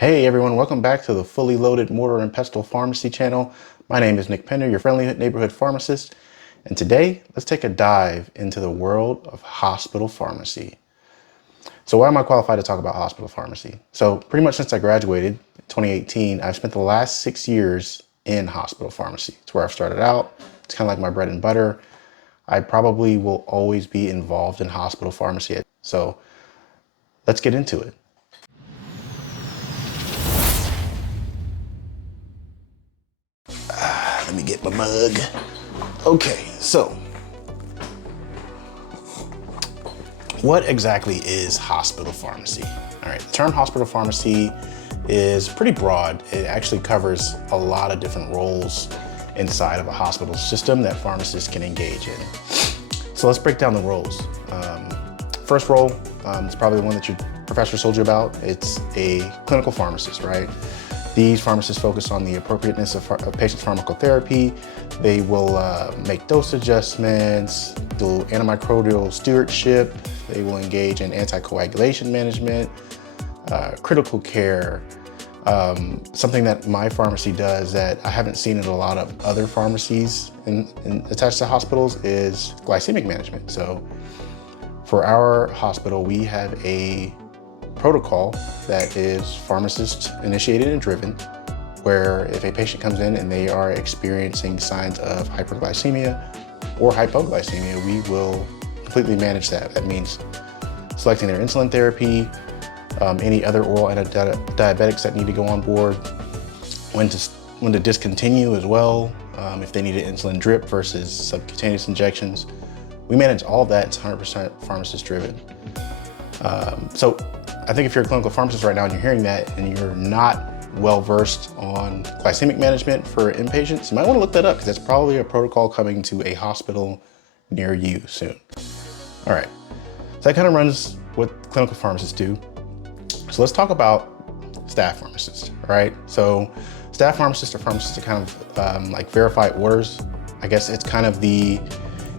Hey everyone, welcome back to the Fully Loaded Mortar and Pestle Pharmacy channel. My name is Nick Pender, your friendly neighborhood pharmacist. And today, let's take a dive into the world of hospital pharmacy. So why am I qualified to talk about hospital pharmacy? So pretty much since I graduated in 2018, I've spent the last 6 years in hospital pharmacy. It's where I've started out. It's kind of like my bread and butter. I probably will always be involved in hospital pharmacy. So let's get into it. Let me get my mug. Okay, so what exactly is hospital pharmacy? All right, the term hospital pharmacy is pretty broad. It actually covers a lot of different roles inside of a hospital system that pharmacists can engage in. So let's break down the roles. First role is probably the one that your professor told you about. It's a clinical pharmacist, right? These pharmacists focus on the appropriateness of patient's pharmacotherapy. They will make dose adjustments, do antimicrobial stewardship. They will engage in anticoagulation management, critical care. Something that my pharmacy does that I haven't seen in a lot of other pharmacies attached to hospitals is glycemic management. So for our hospital, we have a protocol that is pharmacist initiated and driven, where if a patient comes in and they are experiencing signs of hyperglycemia or hypoglycemia, we will completely manage that. That means selecting their insulin therapy, any other oral antidiabetics that need to go on board, when to discontinue as well, if they need an insulin drip versus subcutaneous injections. We manage all that. It's 100% pharmacist driven. So I think if you're a clinical pharmacist right now and you're hearing that and you're not well versed on glycemic management for inpatients, you might want to look that up because that's probably a protocol coming to a hospital near you soon. All right, so that kind of runs what clinical pharmacists do. So let's talk about staff pharmacists, all right? So staff pharmacists are pharmacists that kind of like verify orders. I guess it's kind of the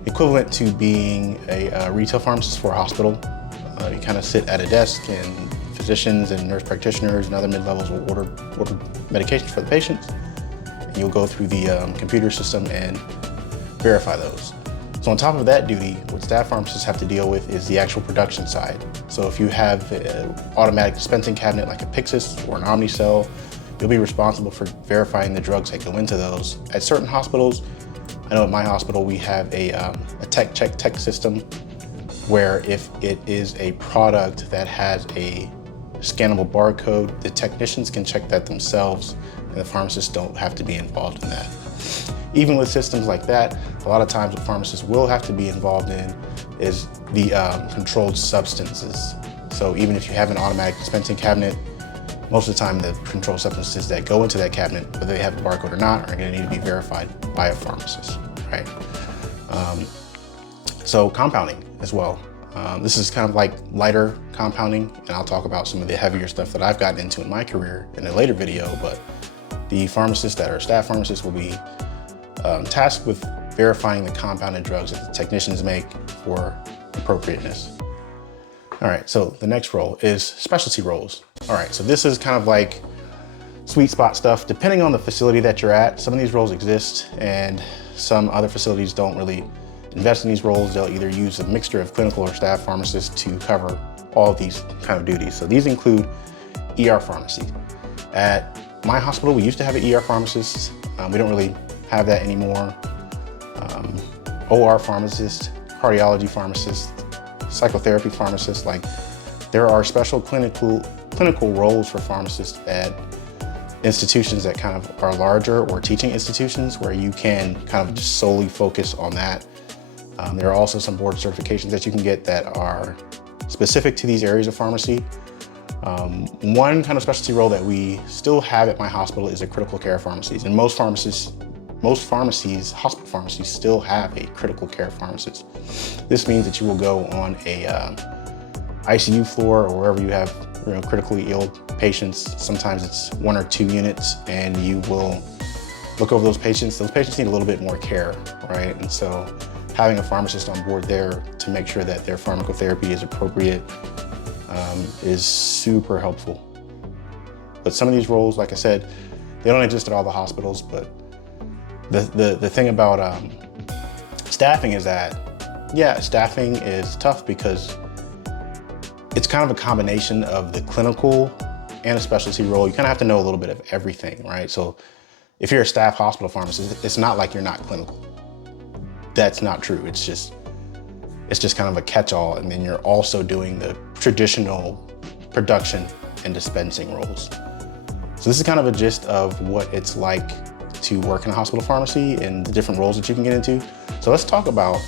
equivalent to being a retail pharmacist for a hospital. You kind of sit at a desk and physicians and nurse practitioners and other mid-levels will order medications for the patients. And you'll go through the computer system and verify those. So on top of that duty, what staff pharmacists have to deal with is the actual production side. So if you have an automatic dispensing cabinet like a Pyxis or an Omnicell, you'll be responsible for verifying the drugs that go into those. At certain hospitals, I know at my hospital we have a tech check tech system where if it is a product that has a scannable barcode, the technicians can check that themselves and the pharmacists don't have to be involved in that. Even with systems like that, a lot of times what pharmacists will have to be involved in is the controlled substances. So even if you have an automatic dispensing cabinet, most of the time the controlled substances that go into that cabinet, whether they have a barcode or not, are going to need to be verified by a pharmacist, right? So compounding as well. This is kind of like lighter compounding, and I'll talk about some of the heavier stuff that I've gotten into in my career in a later video, but the pharmacists that are staff pharmacists will be tasked with verifying the compounded drugs that the technicians make for appropriateness. All right, so the next role is specialty roles. All right, so this is kind of like sweet spot stuff. Depending on the facility that you're at, some of these roles exist and some other facilities don't really invest in these roles. They'll either use a mixture of clinical or staff pharmacists to cover all of these kind of duties. So these include ER pharmacy. At my hospital, we used to have an ER pharmacist. We don't really have that anymore. OR pharmacist, cardiology pharmacist, psychotherapy pharmacist. Like there are special clinical roles for pharmacists at institutions that kind of are larger or teaching institutions where you can kind of just solely focus on that. There are also some board certifications that you can get that are specific to these areas of pharmacy. One kind of specialty role that we still have at my hospital is a critical care pharmacies. And most pharmacies, hospital pharmacies still have a critical care pharmacist. This means that you will go on a ICU floor or wherever you have critically ill patients. Sometimes it's 1 or 2 units and you will look over those patients. Those patients need a little bit more care, right? And so having a pharmacist on board there to make sure that their pharmacotherapy is appropriate is super helpful. But some of these roles, like I said, they don't exist at all the hospitals. But the thing about staffing is that, yeah, staffing is tough because it's kind of a combination of the clinical and a specialty role. You kind of have to know a little bit of everything, right? So if you're a staff hospital pharmacist, it's not like you're not clinical. That's not true. It's just kind of a catch-all, and then you're also doing the traditional production and dispensing roles. So this is kind of a gist of what it's like to work in a hospital pharmacy and the different roles that you can get into. So let's talk about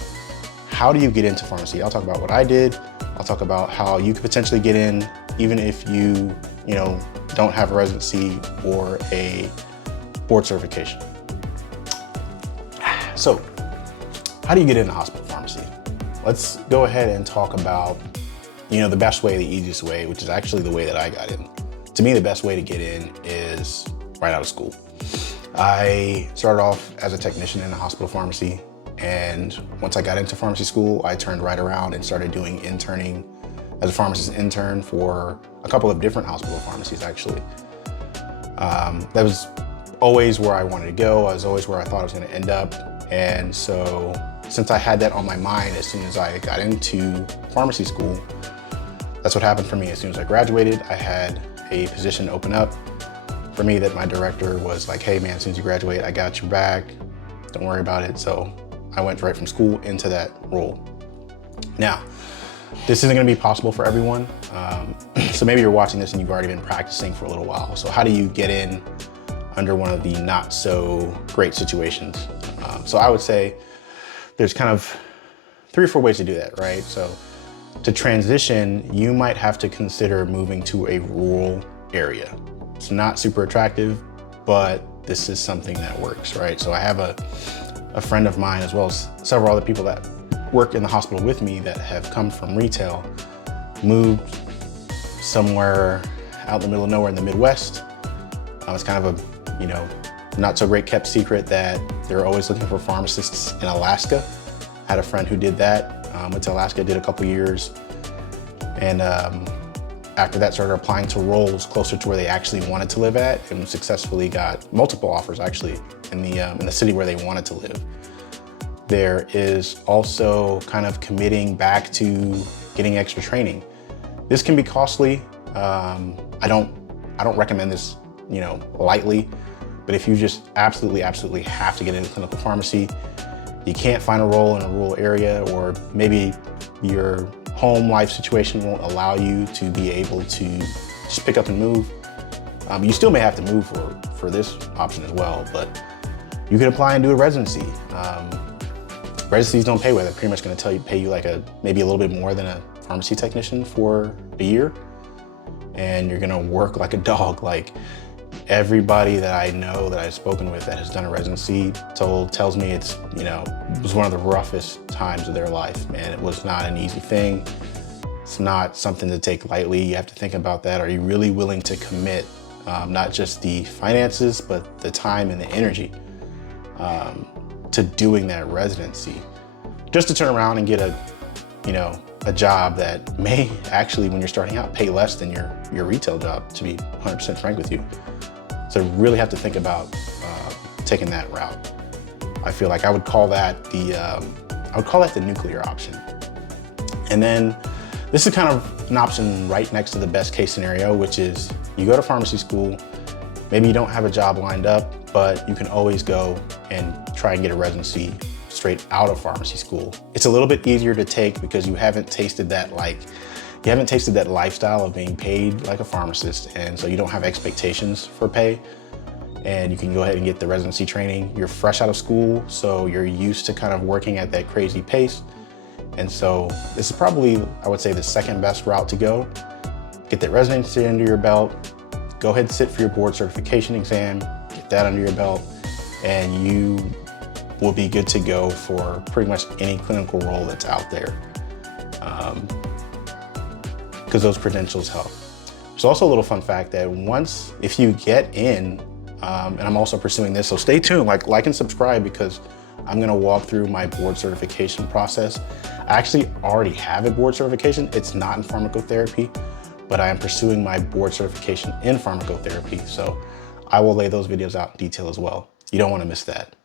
how do you get into pharmacy. I'll talk about what I did. I'll talk about how you could potentially get in even if you don't have a residency or a board certification. So how do you get into hospital pharmacy? Let's go ahead and talk about, the best way, the easiest way, which is actually the way that I got in. To me, the best way to get in is right out of school. I started off as a technician in a hospital pharmacy, and once I got into pharmacy school, I turned right around and started doing interning as a pharmacist intern for a couple of different hospital pharmacies, actually. That was always where I wanted to go. I was always where I thought I was gonna end up. And so since I had that on my mind as soon as I got into pharmacy school, that's what happened for me. As soon as I graduated, I had a position open up for me that my director was like, hey man, as soon as you graduate, I got your back. Don't worry about it. So I went right from school into that role. Now, this isn't gonna be possible for everyone. So maybe you're watching this and you've already been practicing for a little while. So how do you get in under one of the not so great situations? So I would say there's kind of 3 or 4 ways to do that, right? So to transition, you might have to consider moving to a rural area. It's not super attractive, but this is something that works, right? So I have a friend of mine, as well as several other people that work in the hospital with me that have come from retail, moved somewhere out in the middle of nowhere in the Midwest. It's kind of a, not so great kept secret that they're always looking for pharmacists in Alaska. I had a friend who did that. Went to Alaska, did a couple years, and after that started applying to roles closer to where they actually wanted to live at, and successfully got multiple offers actually in the city where they wanted to live. There is also kind of committing back to getting extra training. This can be costly. I don't recommend this, lightly, but if you just absolutely have to get into clinical pharmacy, you can't find a role in a rural area, or maybe your home life situation won't allow you to be able to just pick up and move. You still may have to move for this option as well, but you can apply and do a residency. Residencies don't pay well. They're pretty much going to pay you like maybe a little bit more than a pharmacy technician for a year, and you're going to work like a dog. Like everybody that I know that I've spoken with that has done a residency tells me it was one of the roughest times of their life, man. It was not an easy thing. It's not something to take lightly. You have to think about that. Are you really willing to commit not just the finances, but the time and the energy to doing that residency, just to turn around and get a job that may actually, when you're starting out, pay less than your retail job, to be 100% frank with you. So really have to think about taking that route. I feel like I would call that the nuclear option. And then this is kind of an option right next to the best case scenario, which is you go to pharmacy school, maybe you don't have a job lined up, but you can always go and try and get a residency straight out of pharmacy school. It's a little bit easier to take because you haven't tasted that lifestyle of being paid like a pharmacist, and so you don't have expectations for pay, and you can go ahead and get the residency training. You're fresh out of school, so you're used to kind of working at that crazy pace, and so this is probably, I would say, the second best route to go. Get that residency under your belt, go ahead and sit for your board certification exam, get that under your belt, and you will be good to go for pretty much any clinical role that's out there. Because those credentials help. There's also a little fun fact that if you get in, and I'm also pursuing this, so stay tuned, like and subscribe, because I'm gonna walk through my board certification process. I actually already have a board certification. It's not in pharmacotherapy, but I am pursuing my board certification in pharmacotherapy. So I will lay those videos out in detail as well. You don't want to miss that.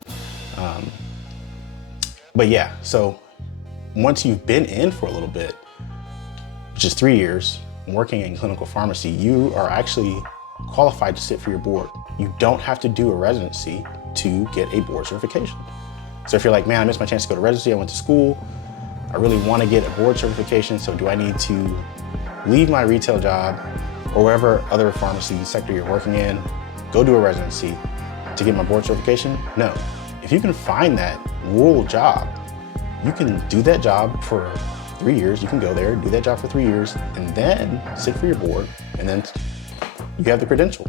But yeah, so once you've been in for a little bit, which is 3 years, working in clinical pharmacy, you are actually qualified to sit for your board. You don't have to do a residency to get a board certification. So if you're like, man, I missed my chance to go to residency, I went to school, I really want to get a board certification, so do I need to leave my retail job or wherever other pharmacy sector you're working in, go do a residency to get my board certification? No. If you can find that rural job, you can do that job for 3 years. You can go there, do that job for 3 years, and then sit for your board, and then you have the credential.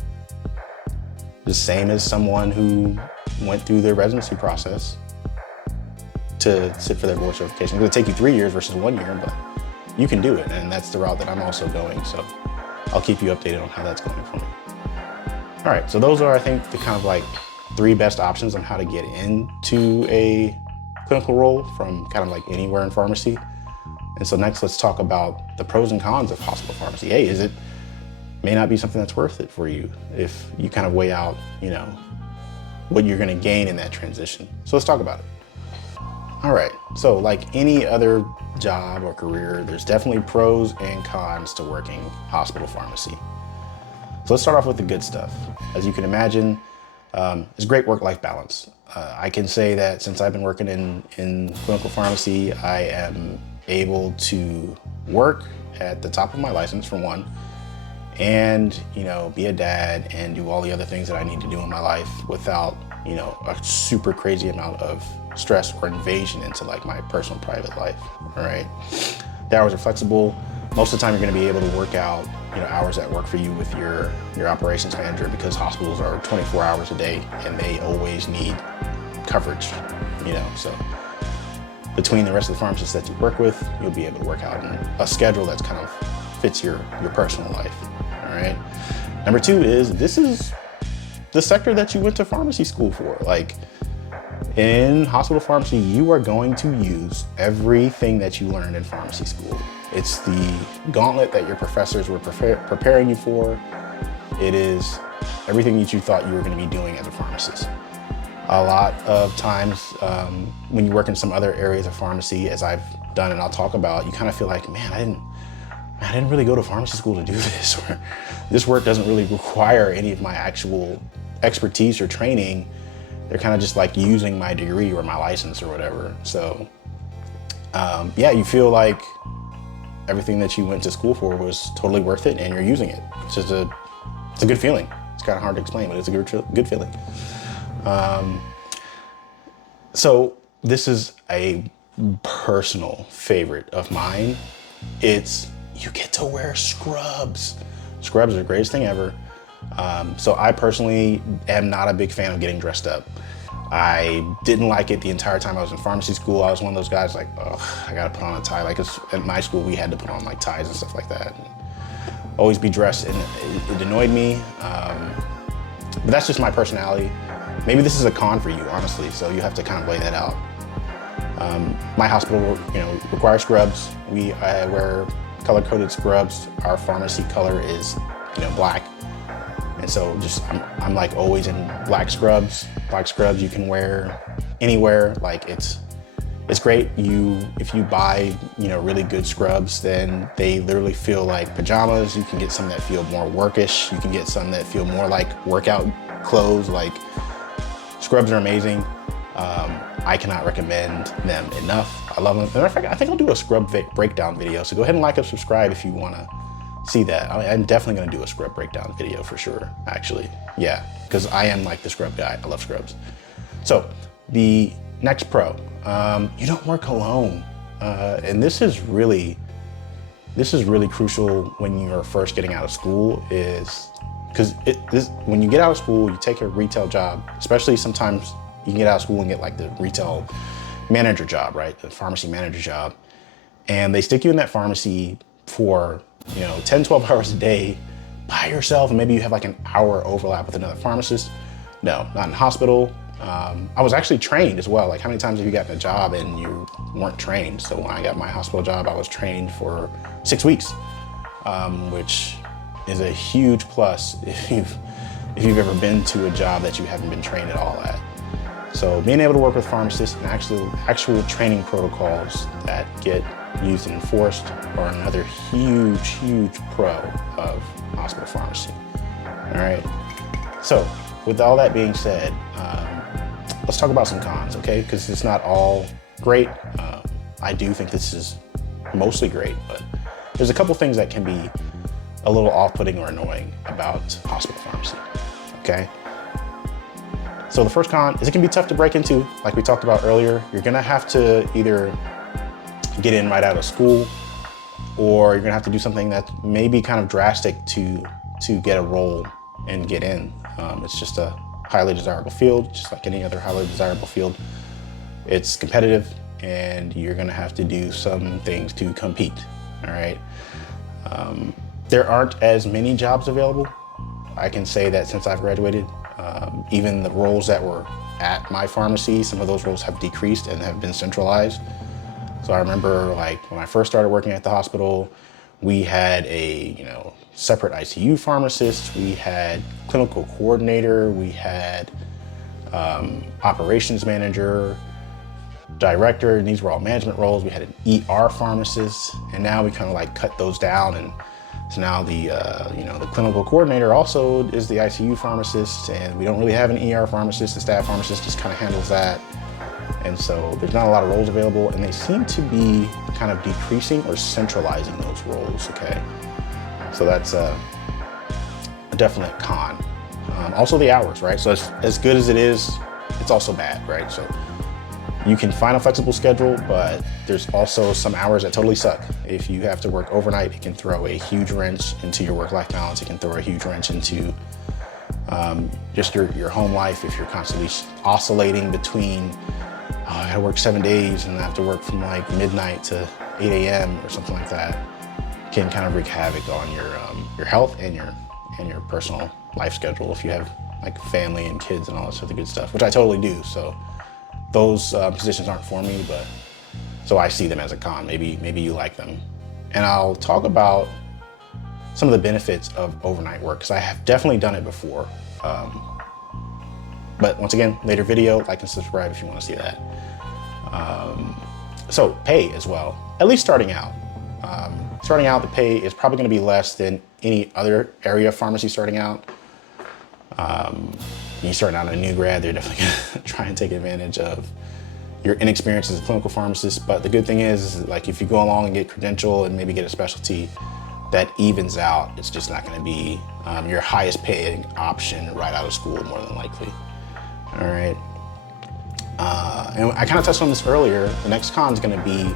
The same as someone who went through their residency process to sit for their board certification. It's gonna take you 3 years versus 1 year, but you can do it, and that's the route that I'm also going, so I'll keep you updated on how that's going for me. All right, so those are, I think, the kind of like 3 best options on how to get into a clinical role from kind of like anywhere in pharmacy. And so next, let's talk about the pros and cons of hospital pharmacy. Hey, may not be something that's worth it for you if you kind of weigh out, what you're gonna gain in that transition. So let's talk about it. All right, so like any other job or career, there's definitely pros and cons to working hospital pharmacy. So let's start off with the good stuff. As you can imagine, it's great work-life balance. I can say that since I've been working in clinical pharmacy, I am able to work at the top of my license for one, and be a dad and do all the other things that I need to do in my life without a super crazy amount of stress or invasion into like my personal private life. All right, the hours are flexible. Most of the time you're going to be able to work out hours that work for you with your operations manager, because hospitals are 24 hours a day and they always need coverage. So between the rest of the pharmacists that you work with, you'll be able to work out in a schedule that's kind of fits your personal life. All right. Number 2 is, this is the sector that you went to pharmacy school for. Like, in hospital pharmacy, you are going to use everything that you learned in pharmacy school. It's the gauntlet that your professors were preparing you for. It is everything that you thought you were going to be doing as a pharmacist. A lot of times when you work in some other areas of pharmacy, as I've done and I'll talk about, you kind of feel like, man, I didn't really go to pharmacy school to do this, or this work doesn't really require any of my actual expertise or training. They're kind of just like using my degree or my license or whatever. So yeah, you feel like everything that you went to school for was totally worth it and you're using it. It's just it's a good feeling. It's kind of hard to explain, but it's a good feeling. So this is a personal favorite of mine. You get to wear scrubs. Scrubs are the greatest thing ever. So I personally am not a big fan of getting dressed up. I didn't like it the entire time I was in pharmacy school. I was one of those guys like, oh, I gotta put on a tie. Like at my school, we had to put on like ties and stuff like that. And always be dressed, and it annoyed me. But that's just my personality. Maybe this is a con for you, honestly. So you have to kind of weigh that out. My hospital, requires scrubs. I wear color-coded scrubs. Our pharmacy color is, black. And so I'm like always in black scrubs. Black scrubs you can wear anywhere. Like it's great. If you buy, really good scrubs, then they literally feel like pajamas. You can get some that feel more workish. You can get some that feel more like workout clothes. Like, scrubs are amazing. I cannot recommend them enough. I love them. Matter of fact, I think I'll do a scrub breakdown video. So go ahead and like and subscribe if you want to see that. I'm definitely going to do a scrub breakdown video for sure, actually. Yeah, because I am like the scrub guy. I love scrubs. So the next pro, you don't work alone. And this is really crucial when you're first getting out of school, is because when you get out of school, you take a retail job, especially sometimes you can get out of school and get like the retail manager job, right? The pharmacy manager job. And they stick you in that pharmacy for, 10, 12 hours a day by yourself. And maybe you have like an hour overlap with another pharmacist. No, not in hospital. I was actually trained as well. Like, how many times have you gotten a job and you weren't trained? So when I got my hospital job, I was trained for 6 weeks. which is a huge plus if you've ever been to a job that you haven't been trained at all at. So being able to work with pharmacists and actual training protocols that get used and enforced are another huge pro of hospital pharmacy. All right. So with all that being said, let's talk about some cons, okay? Because it's not all great. I do think this is mostly great, but there's a couple things that can be a little off-putting or annoying about hospital pharmacy, okay? So the first con is it can be tough to break into, like we talked about earlier. You're gonna have to either get in right out of school, or you're gonna have to do something that may be kind of drastic to get a role and get in. It's just a highly desirable field, just like any other highly desirable field. It's competitive, and you're gonna have to do some things to compete, all right? There aren't as many jobs available. I can say that since I've graduated, even the roles that were at my pharmacy, some of those roles have decreased and have been centralized. So I remember, like, when I first started working at the hospital, we had a separate ICU pharmacist, we had clinical coordinator, we had operations manager, director, and these were all management roles. We had an ER pharmacist, and now we kind of like cut those down, and so now the the clinical coordinator also is the ICU pharmacist, and we don't really have an ER pharmacist. The staff pharmacist just kind of handles that. And so there's not a lot of roles available, and they seem to be kind of decreasing or centralizing those roles, okay? So that's a definite con. Also the hours, right? So as good as it is, it's also bad, right? So you can find a flexible schedule, but there's also some hours that totally suck. If you have to work overnight, it can throw a huge wrench into your work-life balance. It can throw a huge wrench into just your home life. If you're constantly oscillating between, I gotta work 7 days and I have to work from like midnight to 8 a.m. or something like that, can kind of wreak havoc on your health and your personal life schedule if you have like family and kids and all that sort of good stuff, which I totally do. So those positions aren't for me, but so I see them as a con. Maybe you like them. And I'll talk about some of the benefits of overnight work, because I have definitely done it before. But once again, later video, like and subscribe if you want to see that. So pay as well, at least starting out. Starting out, the pay is probably going to be less than any other area of pharmacy starting out. You starting out a new grad, they're definitely going to try and take advantage of your inexperience as a clinical pharmacist. But the good thing is, like, if you go along and get credential and maybe get a specialty, that evens out. It's just not going to be your highest paying option right out of school, more than likely. All right. And I kind of touched on this earlier. The next con is going to be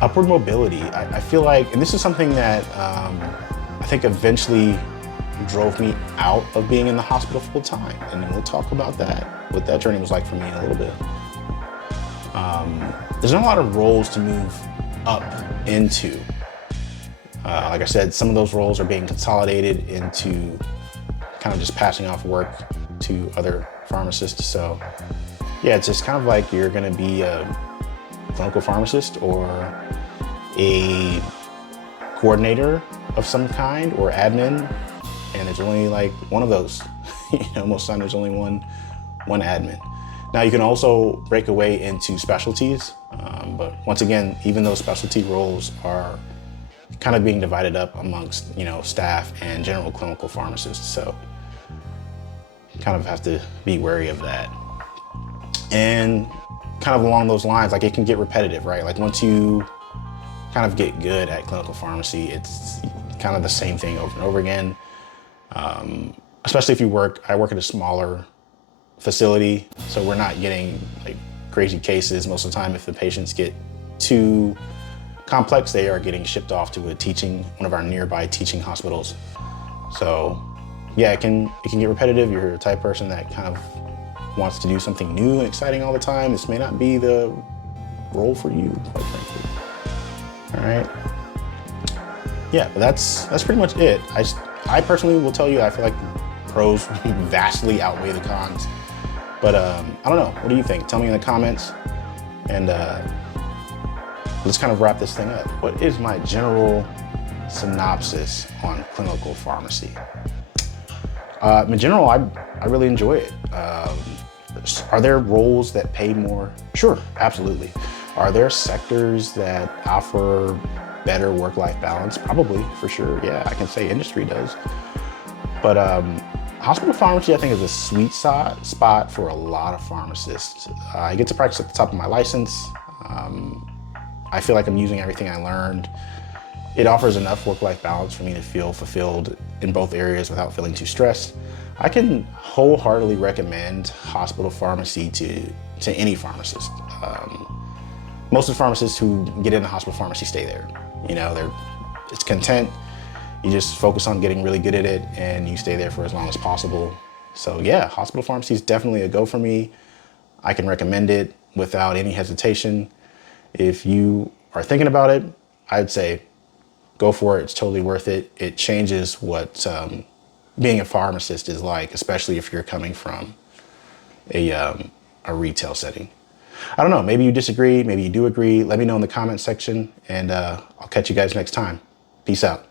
upward mobility. I feel like, and this is something that I think eventually drove me out of being in the hospital full time. And we'll talk about that, what that journey was like for me in a little bit. There's not a lot of roles to move up into. Like I said, some of those roles are being consolidated into kind of just passing off work to other pharmacists. So yeah, it's just kind of like you're gonna be a clinical pharmacist or a coordinator of some kind or admin, and there's only like one of those. Most of the time there's only one admin. Now you can also break away into specialties, but once again, even those specialty roles are kind of being divided up amongst staff and general clinical pharmacists. So you kind of have to be wary of that. And kind of along those lines, like, it can get repetitive, right? Like, once you kind of get good at clinical pharmacy, it's kind of the same thing over and over again. Especially if I work at a smaller facility, so we're not getting like crazy cases. Most of the time, if the patients get too complex, they are getting shipped off to one of our nearby teaching hospitals. So yeah, it can get repetitive. You're the type of person that kind of wants to do something new and exciting all the time. This may not be the role for you, quite frankly. All right. Yeah, but that's pretty much it. I personally will tell you, I feel like pros vastly outweigh the cons. But I don't know, what do you think? Tell me in the comments, and let's kind of wrap this thing up. What is my general synopsis on clinical pharmacy. In general, I really enjoy it. Are there roles that pay more? Sure, absolutely. Are there sectors that offer better work-life balance? Probably, for sure. Yeah, I can say industry does. But hospital pharmacy, I think, is a sweet spot for a lot of pharmacists. I get to practice at the top of my license. I feel like I'm using everything I learned. It offers enough work-life balance for me to feel fulfilled in both areas without feeling too stressed. I can wholeheartedly recommend hospital pharmacy to any pharmacist. Most of the pharmacists who get into hospital pharmacy stay there. You know, it's content. You just focus on getting really good at it and you stay there for as long as possible. So yeah, hospital pharmacy is definitely a go for me. I can recommend it without any hesitation. If you are thinking about it, I'd say go for it. It's totally worth it. It changes what being a pharmacist is like, especially if you're coming from a retail setting. I don't know, maybe you disagree, maybe you do agree. Let me know in the comment section, and I'll catch you guys next time. Peace out.